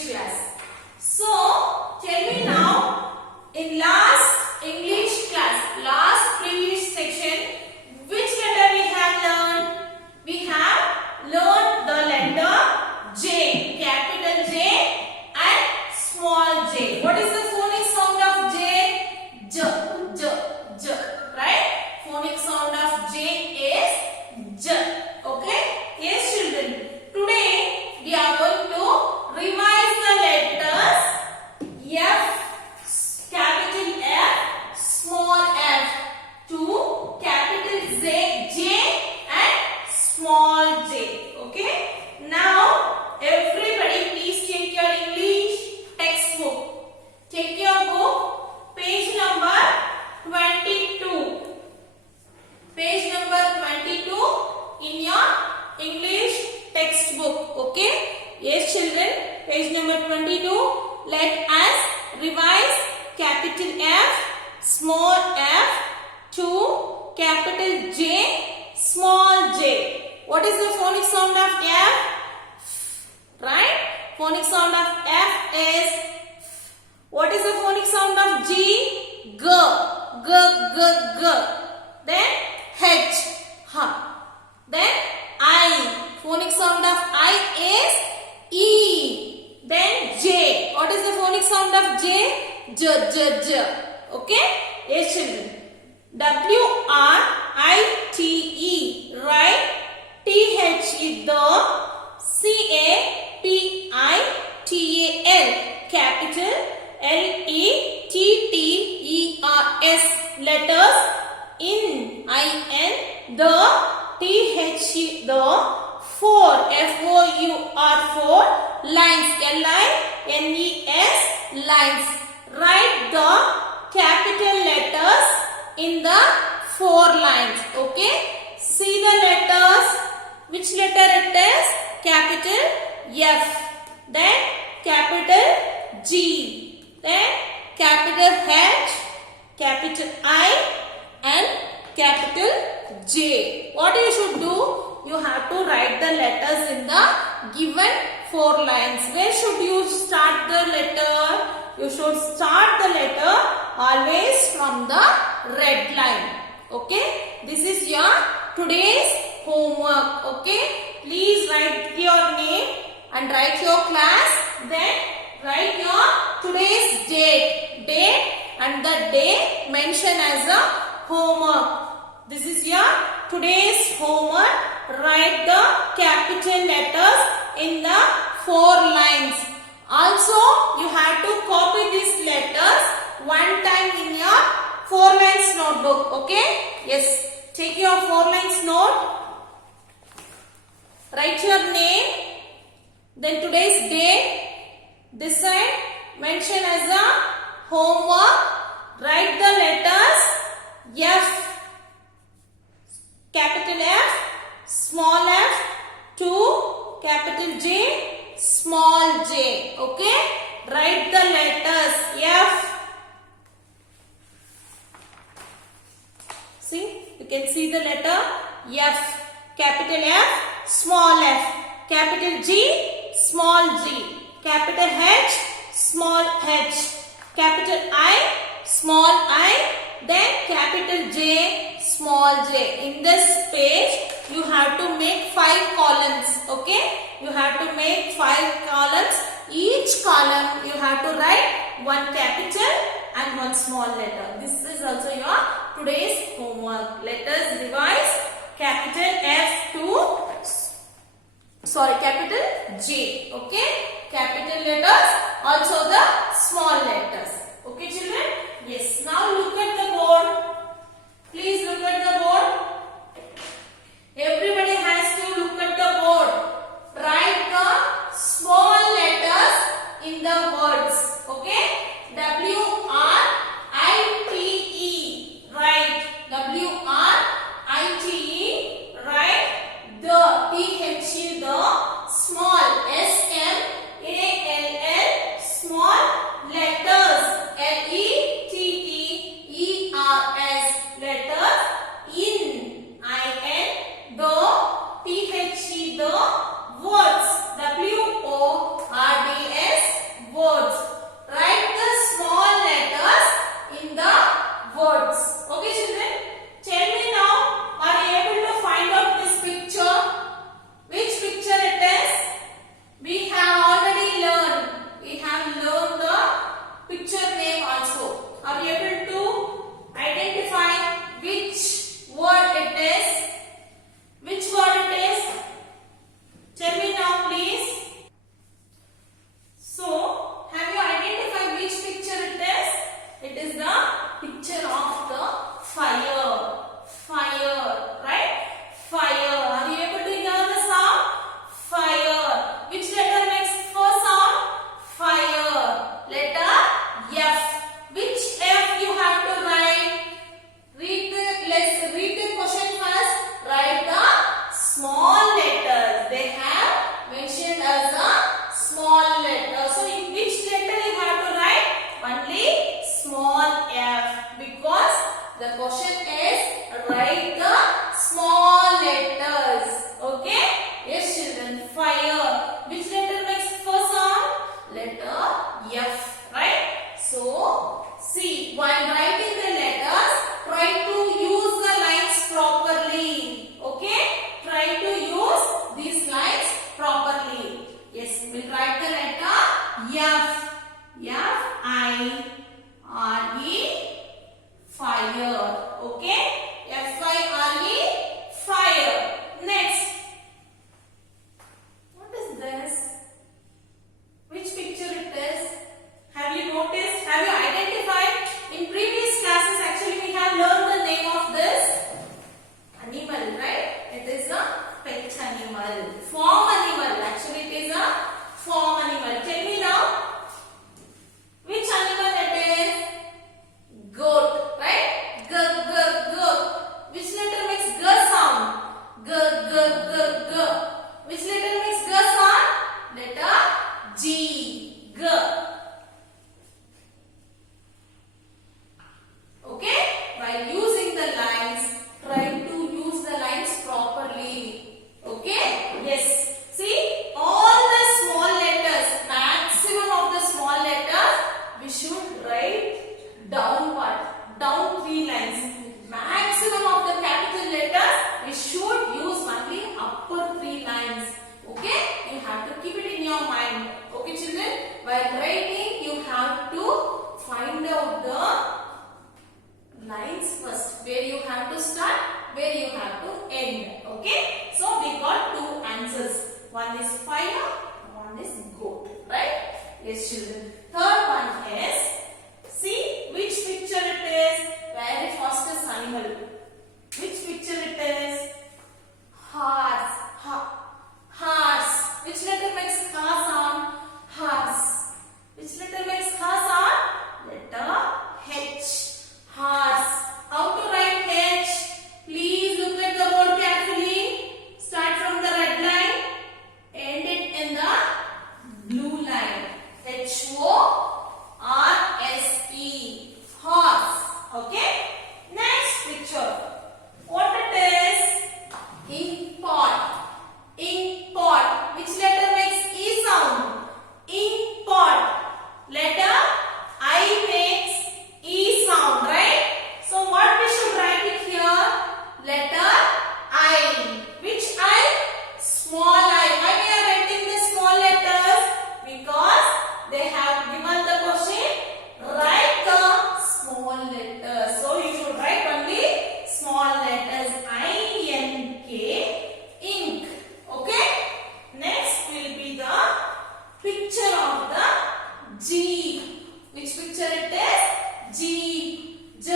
English class. So tell me now, in last English class, last previous section, which letter we have learned? We have learned the letter J, capital J and small j. What is the phonic sound of J? J, J, J, right? Phonic sound of J is J. Okay? Yes, children. Today we are going to revise the letters F, capital F, small f, to capital J and small j. Okay? Now, everybody please take your English textbook. Take your book, page number 22. Page number 22 in your English textbook. Okay? Yes, children. Page number 22. Let us revise capital F, small f, to capital J, small j. What is the phonic sound of F? Right? Phonic sound of F is. What is the phonic sound of G? G, G, G, G. Then H, H. Then I. Phonic sound of I is E. Then J. What is the phonic sound of J? J, J, J. Okay? Yes, children. W, R, I, T, E. Right? T, H is the. C, A, P, I, T, A, L. Capital L, E, T, T, E, R, S. Letters in, I, N, the, T, H, the, 4, F-O-U-R, 4, lines, L-I-N-E-S, lines. Write the capital letters in the 4 lines. Okay? See the letters. Which letter it is? Capital F. Then capital G. Then capital H, capital I and capital J. What you should do? You have to write the letters in the given 4 lines. Where should you start the letter? You should start the letter always from the red line. Okay? This is your today's homework. Okay? Please write your name and write your class. Then write your today's date and the day mentioned as a homework. This is your today's homework. Write the capital letters in the 4 lines. Also, you have to copy these letters one time in your 4 lines notebook. Okay? Yes. Take your 4 lines note. Write your name. Then today's date. This side mention as a homework. Write the letters F, capital F, small f, to capital J, small j. Okay? Write the letters F. See? You can see the letter F, capital F, small f, capital G, small g, capital H, small h, capital I, small I, then capital J, small j. In this page, you have to make 5 columns. Okay? You have to make 5 columns. Each column you have to write 1 capital and 1 small letter. This is also your today's homework. Let us revise capital F to capital J. Okay? Capital letters, also the small letters. Okay, children? Yes. Now look at the board. Please look at the board. Everybody has to look at the board. Write the small letters in the words. Okay? W-R-I-T-E. Write. W-R-I-T-E. Write the. T-H-E, the. Small. S-M-A-L-L. Small letters. L-E-T-T-E. we'll write the letter F. F-I-R-E, fire. Okay? F-I-R-E, fire. Next. What is this? Which picture it is? Have you noticed? Have you identified? In previous classes, actually, we have learned the name of this animal, right? It is a pet animal. Farm animal. Actually, it is a farm animal. Tell me now. Which animal it is? Goat, right? Goat. Which letter makes G sound? G. Which letter makes G sound? Letter G. G. Okay? While using the lines, try to use the lines properly. Okay? Yes. See, all the small letters, maximum of the small letters, we should write down part, down 3 lines. Maximum of the capital letters, we should use only upper 3 lines. Okay? You have to keep it in your mind. Okay, children? While writing, you have to find out the lines first. Where you have to start, where you have to end. Okay? So, we got 2 answers. One is fire, one is goat. Right? Yes, children. Third one is, see which picture it is. Very fastest animal. Which picture it is? Horse. Horse. Which letter makes ha sound? Horse. Which letter makes ha sound? Letter H. Horse. How to write H? Please look at the board carefully. Start from the red line. End it in the blue line. H-O-R-S-E. Horse. Okay? Next picture. What it is? Ink pot. Ink pot. Which letter makes E sound? Ink pot. Letter I makes E sound, right? So what we should write it here? Letter I. Which I? Small I. Why we are writing the small letters? Because they have given the question, write the small letters. So you should write only small letters. I-N-K, ink. Okay? Next will be the picture of the Jeep. Which picture it is? Jeep. J.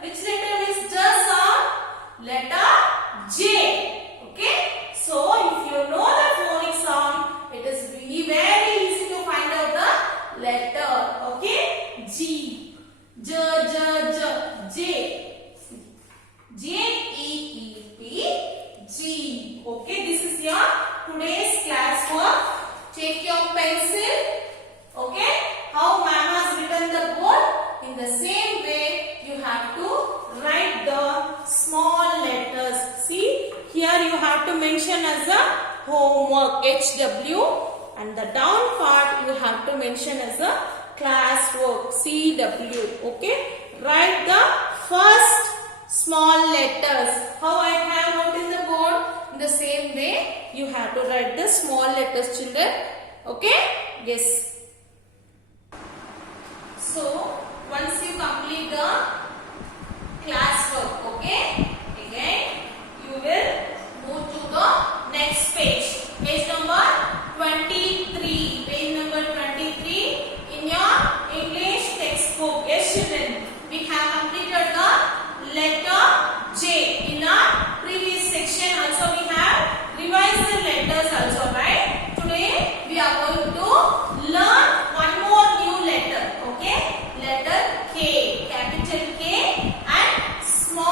Which letter makes J sound? Letter J. Okay? So if you know the phonic sound, it is very easy to find out the letter. Okay? Jeep. J. J-E-E-P. Jeep. Okay? This is your today's class work. Take your pencil. Okay? How ma'am has written the board? In the same way, you have to write the small letters. See, here you have to mention as a homework, HW, and the down part you have to mention as a classwork, CW. Okay? Write the first small letters. How I have wrote in the board? In the same way, you have to write the small letters, children. Okay? Yes. So, once you complete the classwork, okay? Again, you will move to the next page. Page number 23. Page number 23 in your English textbook. Yes, children. We have completed the letter J. In our previous section also we have revised the letters also, right? Today we are going to learn one more new letter. Okay? Letter K. Capital K and small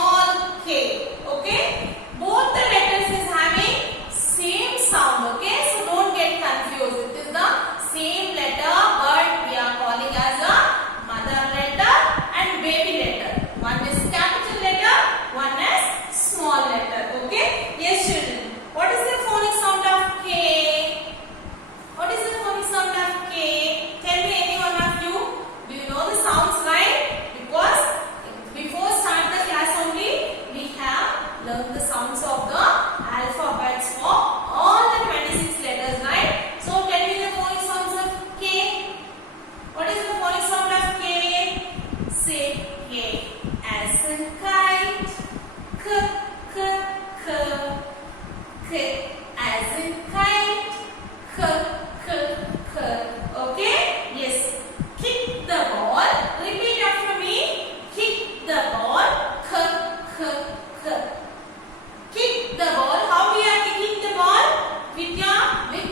with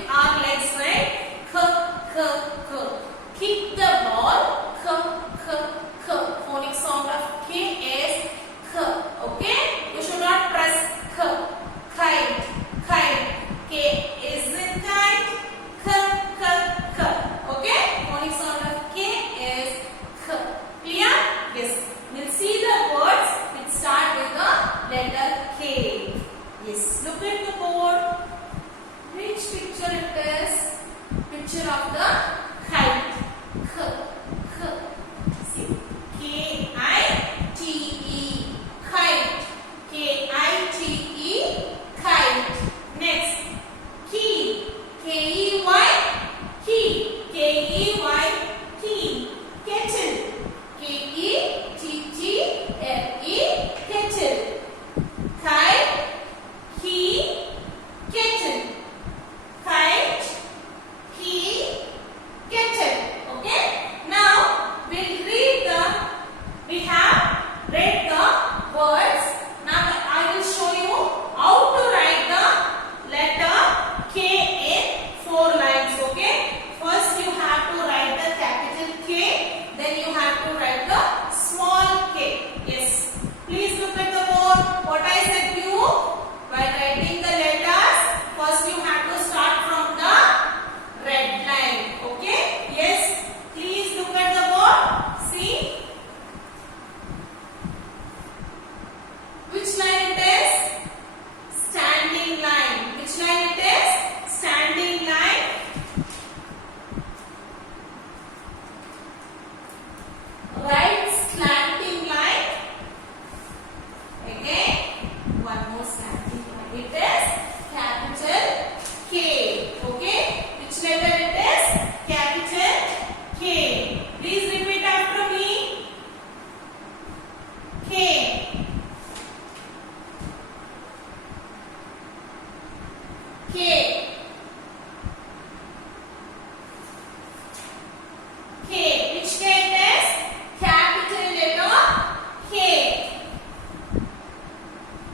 our legs, right? Kick the ball. Phonic sound of K is K. Okay? You should not press K. Kite. K is it kite? K. Okay? Phonic sound of K is K. Clear? Yes. We'll see the words which start with the letter K. Yes. Look at the board. Which picture it is? Picture of the kite. See, K-I-T-E, kite. K-I-T-E, kite. Next, key. K-E-Y, key. K-E-Y, key. Kettle. K-E-T-T-L-E, kettle. Kite, key, kettle. Kite, key, kettle. Okay? Now we have read the words. Now I will show you how to write the letter K in 4 lines. Okay? First you have to write the capital K. Then you have to write the small k. Yes. Please look at the board. What I said to you, while writing the letters, first you have to start from the red line. Okay? Yes. Please look at the board. See. Which line it is? Standing line. Which line it is? Standing line. Right slanting line. Again, one more slanting line. It is capital K. Okay? Which letter it is? Capital K. Please repeat after me. K. K. K. Which K it is? Capital letter K.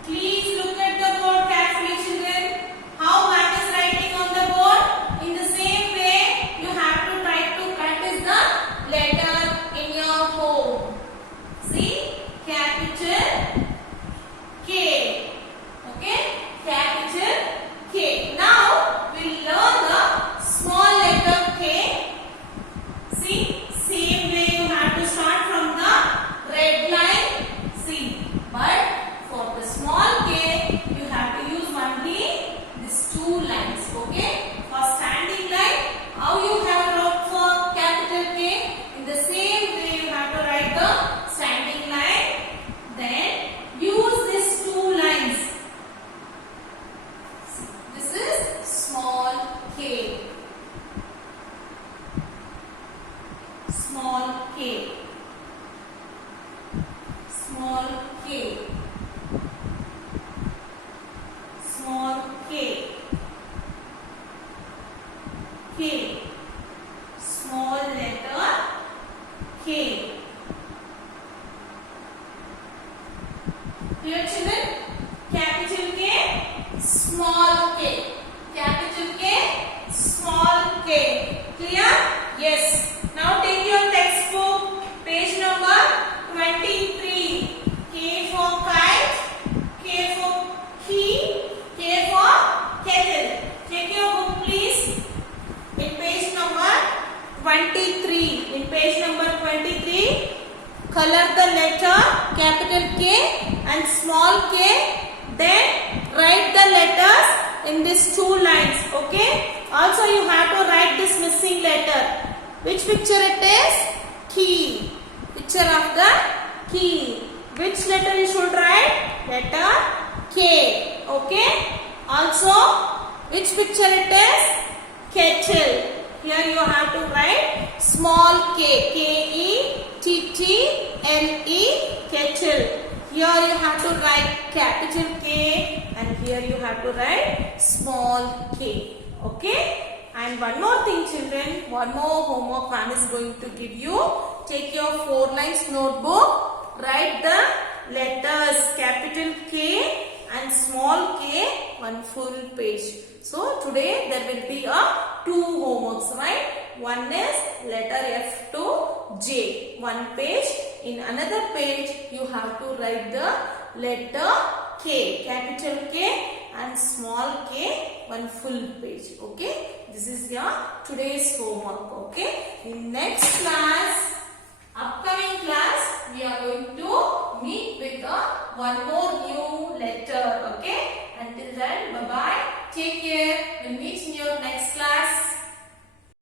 Please look at the board carefully, children. How man is writing on the board? In the same way, you have to try to practice the letter in your home. See? Capital K. Okay? Capital K. Now, we'll learn the small letter K. See? Same way you have to start from the red line. See? But for the small K, you have to use only these 2 lines. Okay? For standing line, how you have wrote for capital K? In the same way you have to write the standing line. Then use these 2 lines. This is small k. Small k. Small k. Small k. K. Small letter K. Clear, children? Capital K, small k. Capital K, small k. Clear? Yes. Now take your textbook, page number 23. K for kite, K for key, K for kettle. Take your book, please. In page number 23. In page number 23, color the letter capital K and small k. Then write the letters in these 2 lines. Okay? Also you have to write this missing letter. Which picture it is? Key. Picture of the key. Which letter you should write? Letter K. Okay? Also, which picture it is? Kettle. Here you have to write small k. K-E-T-T-L-E, kettle. Here you have to write capital K and here you have to write small k. Okay? And one more thing, children, one more homework ma'am is going to give you. Take your 4 lines notebook, write the letters capital K and small k, one full page. So today there will be two homeworks, right? One is letter F to J, one page. In another page you have to write the letter K, capital K and small k, one full page. Okay, this is your today's homework. Okay, in next class, upcoming class, we are going to meet with one more new letter. Okay, until then, bye bye, take care.